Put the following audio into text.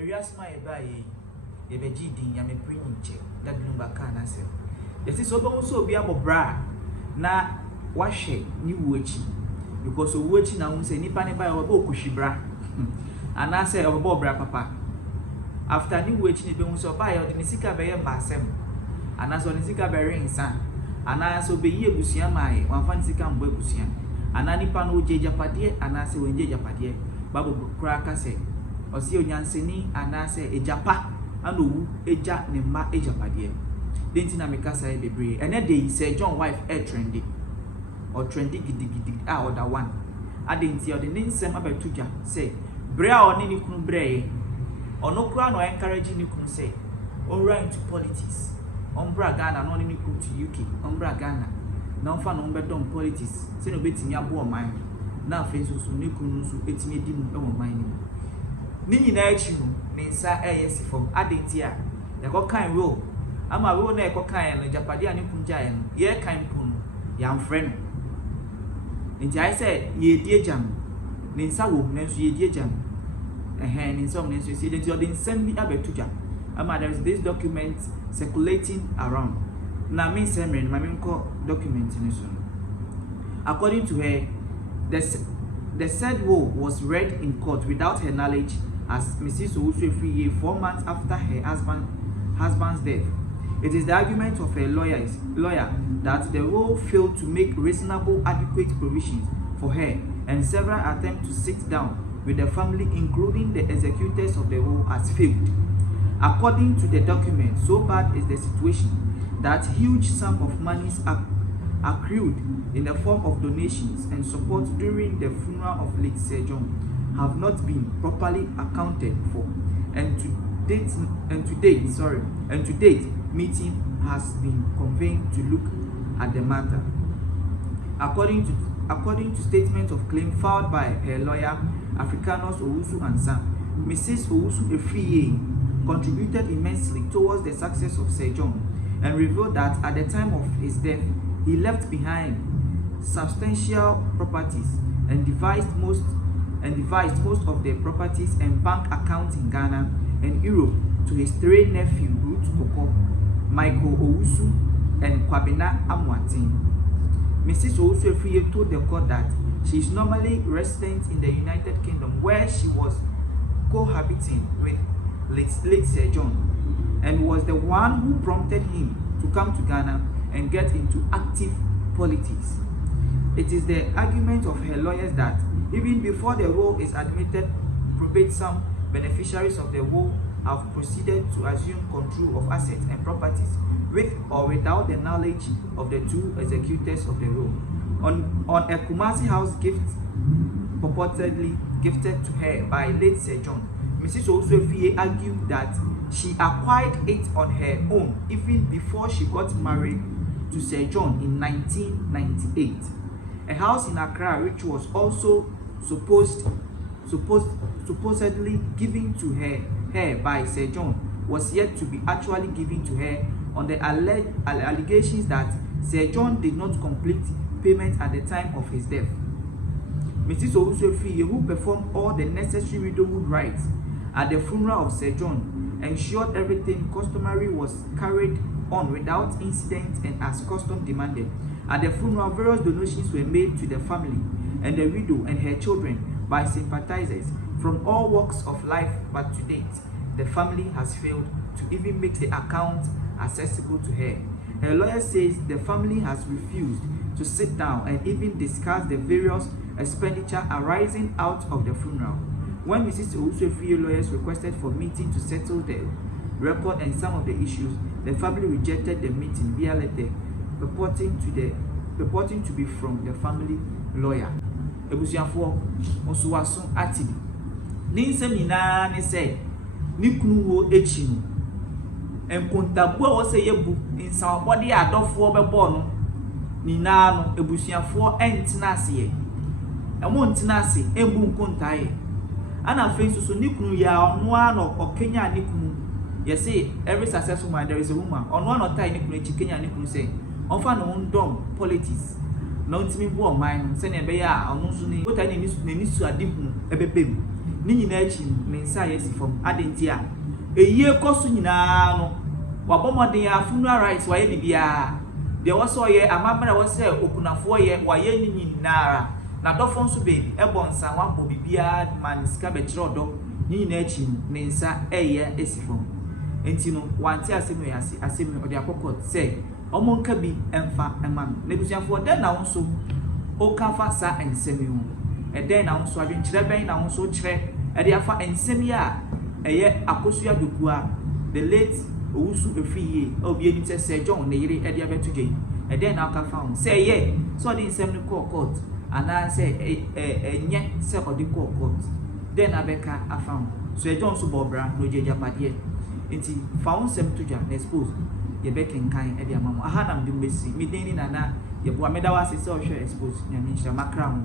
ewiasma ebaye ye beji din ya me printing check that number kan asem yesi so be so obi abobra na wahwe ni wuachi because wuachi na hu say nipa ne ba ye obo okuhwibra ana say obo bra papa after ni wuachi ne be hu say oba ye odi ne sika be ye mbasem ana so ne sika be rensa ana so be yi ebusia mai wanfa ne sika mbo ebusia ana nipa no je japade ana say wenje japade babo kura ka say osi onyanseni ana say ejapa anowu eja ne ma ejapade denti na meka say bebre ene dey say John wife trendy or trendy gidigidi order one adenti ode ne nsem abetuja say brea oni ni kunu breye ono kura no encourage ni kunu say on right to politics on bra Ghana no ni kunu to UK on bra Ghana na on fa no be don politics say no betimi abo man na afenso so ni kunu so etimi di mu e wo man ni nyina achi no ne nsa eyesi fom adenti a yako kan ro ama ro na yako kan no japade ani kunja ye no ye kan punu ya mfre no nti ai say ye die jam ne nsa wo na so ye die jam ne nsa ne so ye die odin send me abetuja ama there is this document circulating around na me semre ma me nko document ni so according to her the said will was read in court without her knowledge as Mrs. Owusu 4 months after her husband's death. It is the argument of her lawyer that the will failed to make reasonable, adequate provisions for her, and several attempts to sit down with the family, including the executors of the will, has failed. According to the document, so bad is the situation that huge sum of monies accrued in the form of donations and support during the funeral of late Sir John have not been properly accounted for, and to date meeting has been convened to look at the matter. According to statement of claim filed by her lawyer Africanus Owusu and Sam, Mrs. Owusu Efriye contributed immensely towards the success of Sir John and revealed that at the time of his death he left behind substantial properties and devised most of the properties and bank accounts in Ghana and Europe to his three nephews, Ruth Koko, Michael Owusu, and Kwabena Amwatin. Mrs. Owusu Efriye told the court that she is normally resident in the United Kingdom, where she was cohabiting with late Sir John, and was the one who prompted him to come to Ghana and get into active politics. It is the argument of her lawyers that even before the will is admitted, probate some beneficiaries of the will have proceeded to assume control of assets and properties with or without the knowledge of the two executors of the will. On a Kumasi house gift purportedly gifted to her by late Sir John, Mrs. Owusu argued that she acquired it on her own even before she got married to Sir John in 1998. A house in Accra, which was also supposedly given to her by Sir John, was yet to be actually given to her on the allegations that Sir John did not complete payment at the time of his death. Mrs. Owusu Efriye, who performed all the necessary widowhood rites at the funeral of Sir John, ensured everything customary was carried on without incident and as custom demanded. At the funeral, various donations were made to the family and the widow and her children by sympathizers from all walks of life, but to date, the family has failed to even make the account accessible to her. Her lawyer says the family has refused to sit down and even discuss the various expenditure arising out of the funeral. When Mrs. Owusu Efriye lawyers requested for meeting to settle the record and some of the issues, the family rejected the meeting via letter purporting to be from the family lawyer. Ebusiafo osuwaso atibi. Ni nsem nyina ne se ni kunu wo echi no. Enkontabu a wo se yebu nsawbode adofo bebo no. Nyina no ebusiafo entina ase ye. Emo ntina ase ebu nkontae. Ana face so ni kunu ya ono ano okenya ni kunu. You see, every successful man there is a woman. On one or time ni kunu echi Kenya ni kunu say onfa no ndom politics na ntimi bu o man se na be ya onu so ni ota ni su ade hu ebebem ni nyina achi me nsa yesi fam adenti a eyie koso nyina no wabomoden ya funeral rights waye bibia de woso ye amamra wose okunafo ye waye ni nyinara na dofo nso baby ebonsa wabo bibia man sika be kire odo ni nyina achi ne nsa eye esifom enti no wanti asemu ya asemu ode akokot say omo nka bi emfa emam na busuafo de na wonso o ka fa sa ensemi hu eden na wonso adwenkyere ben na wonso kire ede afa ensemi a eye akosua dokua the late owusu efiye obi eni se John ne yire ede abetu gye eden na aka fa hu say ye so de ensem ni court ana say enye se ode court den abeka afa hu so John so bobra no jeja padie enti fa hu nsem to ja na expose ye be kenkan ede amamo aha na mde mbesi mideni nana ye bo ameda wase se o hwe expose nyame nhyira makra ho